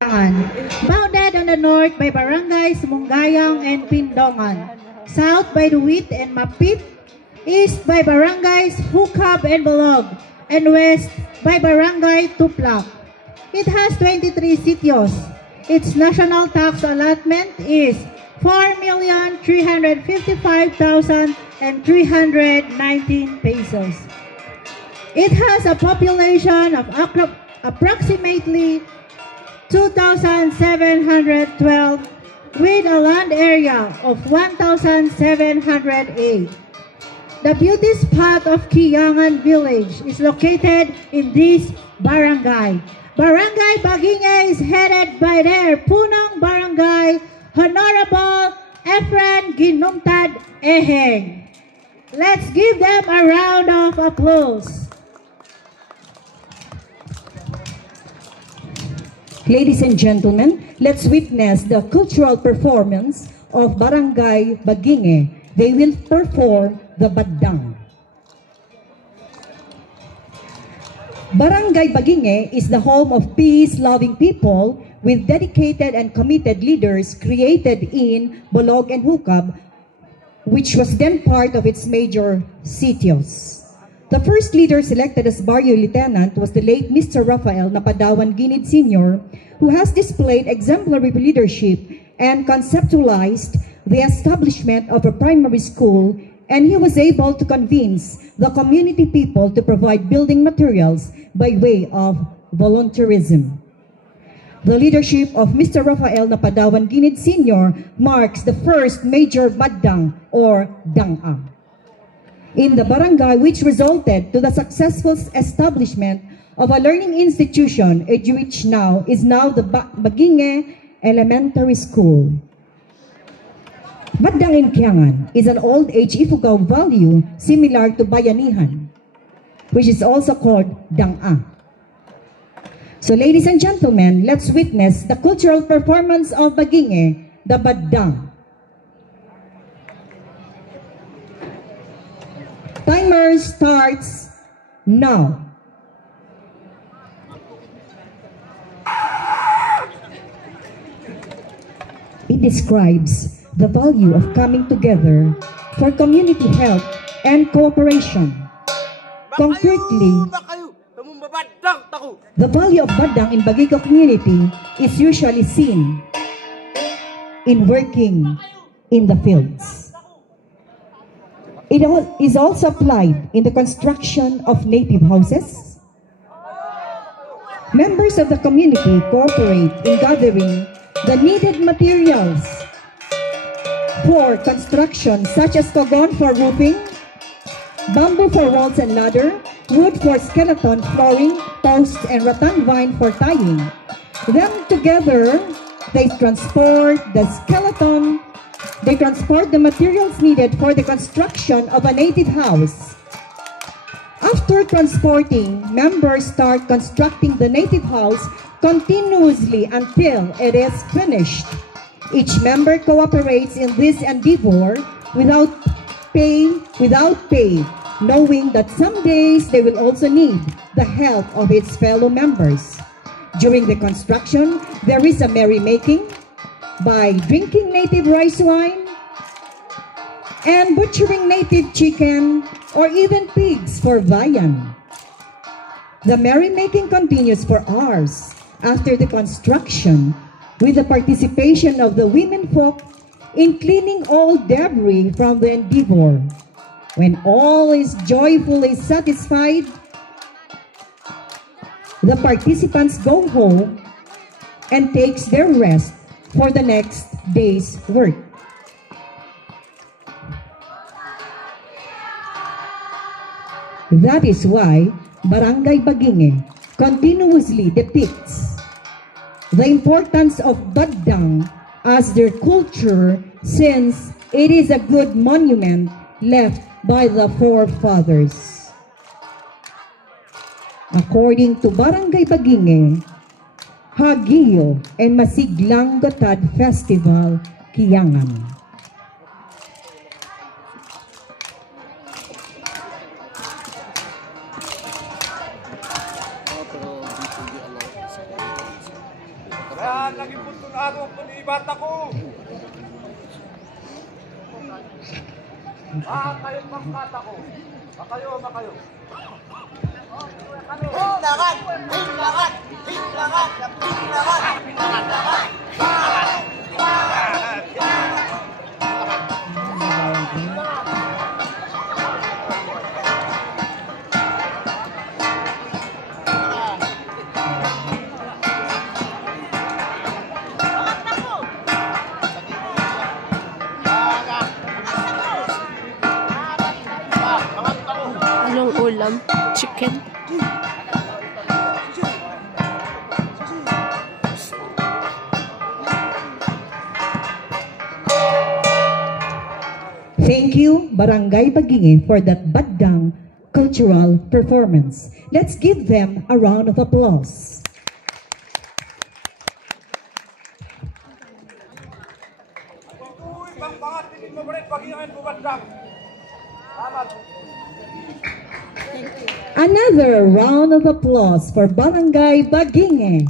Bounded on the north by barangays Mungayang and Pindongan, south by Duwit and Mapit, east by barangays Hukab and Balog, and west by barangay Tuplak. It has 23 sitios. Its national tax allotment is 4,355,319 pesos. It has a population of approximately 2,712 with a land area of 1,708. The beauty spot of Kiyangan Village is located in this barangay. Barangay Baginge is headed by their Punang Barangay Honorable Efren Ginumtad Eheng. Let's give them a round of applause. Ladies and gentlemen, let's witness the cultural performance of Barangay Baginge. They will perform the Badang. Barangay Baginge is the home of peace-loving people with dedicated and committed leaders created in Balog and Hukab, which was then part of its major sitios. The first leader selected as Barrio Lieutenant was the late Mr. Rafael Napadawan Ginid Sr., who has displayed exemplary leadership and conceptualized the establishment of a primary school, and he was able to convince the community people to provide building materials by way of volunteerism. The leadership of Mr. Rafael Napadawan Ginid Sr. marks the first major Badang or Dang-a in the barangay, which resulted to the successful establishment of a learning institution, which is now the Baginge Elementary School. Badang in Kiangan is an old age Ifugao value similar to Bayanihan, which is also called Dang-a. So ladies and gentlemen, let's witness the cultural performance of Baginge, the Badang. Timer starts now. It describes the value of coming together for community health and cooperation. Concretely, the value of Badang in Bagiga community is usually seen in working in the fields. It is also applied in the construction of native houses. Members of the community cooperate in gathering the needed materials for construction, such as kogon for roofing, bamboo for walls and ladder, wood for skeleton, flooring, posts, and rattan vine for tying. Then together, they transport the materials needed for the construction of a native house. After transporting, members start constructing the native house continuously until it is finished. Each member cooperates in this endeavor without pay, knowing that some days they will also need the help of its fellow members. During the construction, there is a merrymaking by drinking native rice wine and butchering native chicken or even pigs for viand. The merrymaking continues for hours after the construction, with the participation of the women folk in cleaning all debris from the endeavor. When all is joyfully satisfied, the participants go home and takes their rest for the next day's work. That is why Barangay Baginge continuously depicts the importance of Badang as their culture, since it is a good monument left by the forefathers. According to Barangay Baginge, Hagio and Masiglang Gotad Festival, Kiyangan. Kaya naging puntunado ang panibata ko. Kayo pangkata ko. Makayo. Hinlangan! Hinlangan! Hinlangan! Hinlangan! Anong ulam? Chicken? Thank you, Barangay Baginge, for that Badang cultural performance. Let's give them a round of applause. Uy, pangpangat, hindi mo ba rin pag-iingay bumandang? Salamat. Another round of applause for Barangay Baginge.